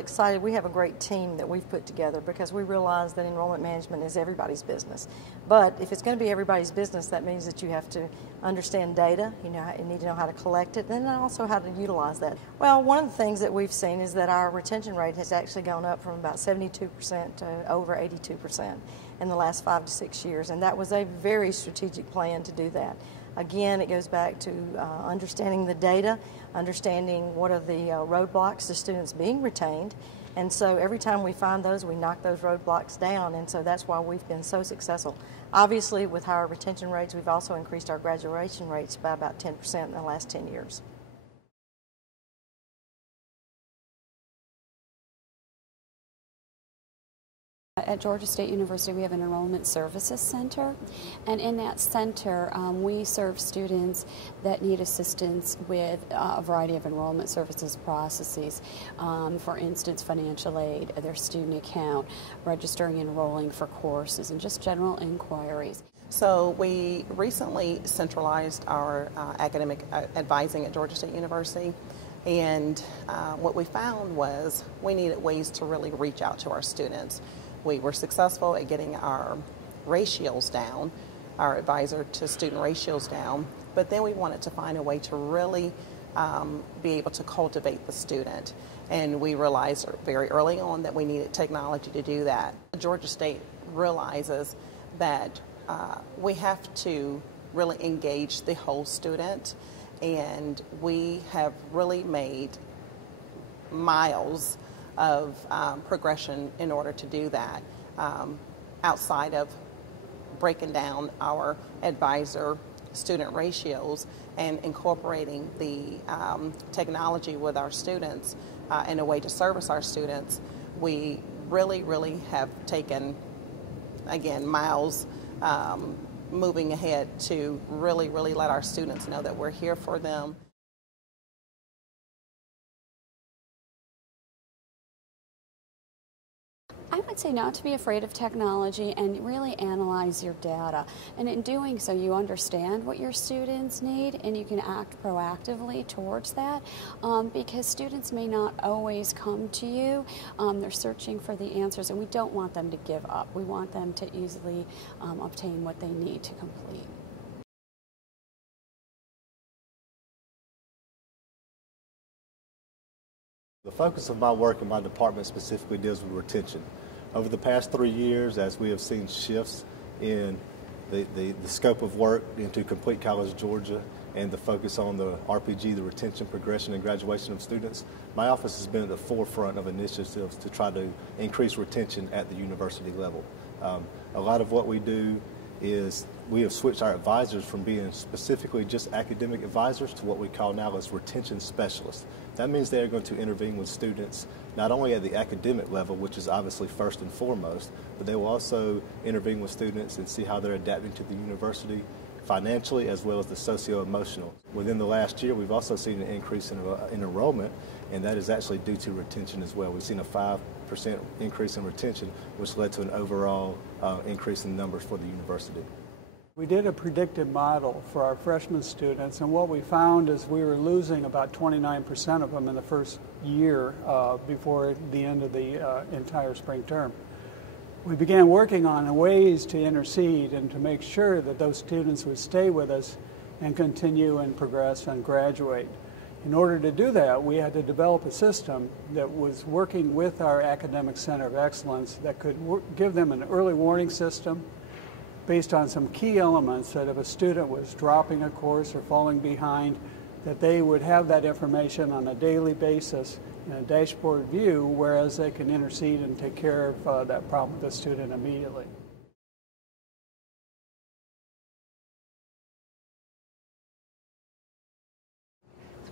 really excited. We have a great team that we've put together because we realize that enrollment management is everybody's business. But if it's going to be everybody's business, that means that you have to understand data, you need to know how to collect it, and then also how to utilize that. Well, one of the things that we've seen is that our retention rate has actually gone up from about 72% to over 82% in the last 5 to 6 years, and that was a very strategic plan to do that. Again, it goes back to understanding the data, understanding what are the roadblocks to students being retained, and so every time we find those, we knock those roadblocks down, and so that's why we've been so successful. Obviously, with higher retention rates, we've also increased our graduation rates by about 10% in the last 10 years. At Georgia State University, we have an Enrollment Services Center, and in that center, we serve students that need assistance with a variety of enrollment services processes. For instance, financial aid, their student account, registering and enrolling for courses, and just general inquiries. So we recently centralized our academic advising at Georgia State University, and what we found was we needed ways to really reach out to our students. We were successful at getting our ratios down, our advisor to student ratios down, but then we wanted to find a way to really be able to cultivate the student. And we realized very early on that we needed technology to do that. Georgia State realizes that we have to really engage the whole student, and we have really made miles of progression in order to do that, outside of breaking down our advisor student ratios and incorporating the technology with our students in a way to service our students. We really have taken, again, miles moving ahead to really let our students know that we're here for them. I would say not to be afraid of technology and really analyze your data. And in doing so, you understand what your students need and you can act proactively towards that, because students may not always come to you. They're searching for the answers, and we don't want them to give up. We want them to easily obtain what they need to complete. The focus of my work in my department specifically deals with retention. Over the past 3 years, as we have seen shifts in the scope of work into Complete College Georgia and the focus on the RPG, the retention, progression, and graduation of students, my office has been at the forefront of initiatives to try to increase retention at the university level. A lot of what we do is we have switched our advisors from being specifically just academic advisors to what we call now as retention specialists. That means they are going to intervene with students not only at the academic level, which is obviously first and foremost, but they will also intervene with students and see how they're adapting to the university financially as well as the socio-emotional. Within the last year, we've also seen an increase in enrollment, and that is actually due to retention as well. We've seen a 5% increase in retention, which led to an overall increase in numbers for the university. We did a predictive model for our freshman students, and what we found is we were losing about 29% of them in the first year before the end of the entire spring term. We began working on ways to intercede and to make sure that those students would stay with us and continue and progress and graduate. In order to do that, we had to develop a system that was working with our Academic Center of Excellence that could give them an early warning system based on some key elements, that if a student was dropping a course or falling behind, that they would have that information on a daily basis in a dashboard view, whereas they can intercede and take care of that problem with the student immediately.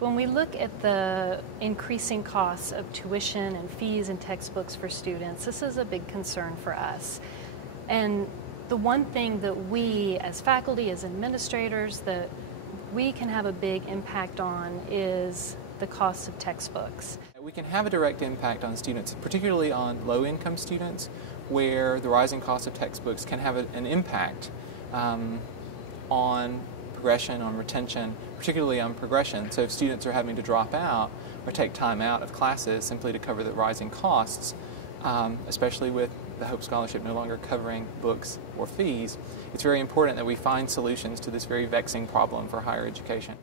When we look at the increasing costs of tuition and fees and textbooks for students, this is a big concern for us. And the one thing that we as faculty, as administrators, that we can have a big impact on is the cost of textbooks. We can have a direct impact on students, particularly on low-income students, where the rising cost of textbooks can have an impact on progression, on retention, particularly on progression. So if students are having to drop out, or take time out of classes simply to cover the rising costs, especially with the Hope Scholarship no longer covering books or fees. It's very important that we find solutions to this very vexing problem for higher education.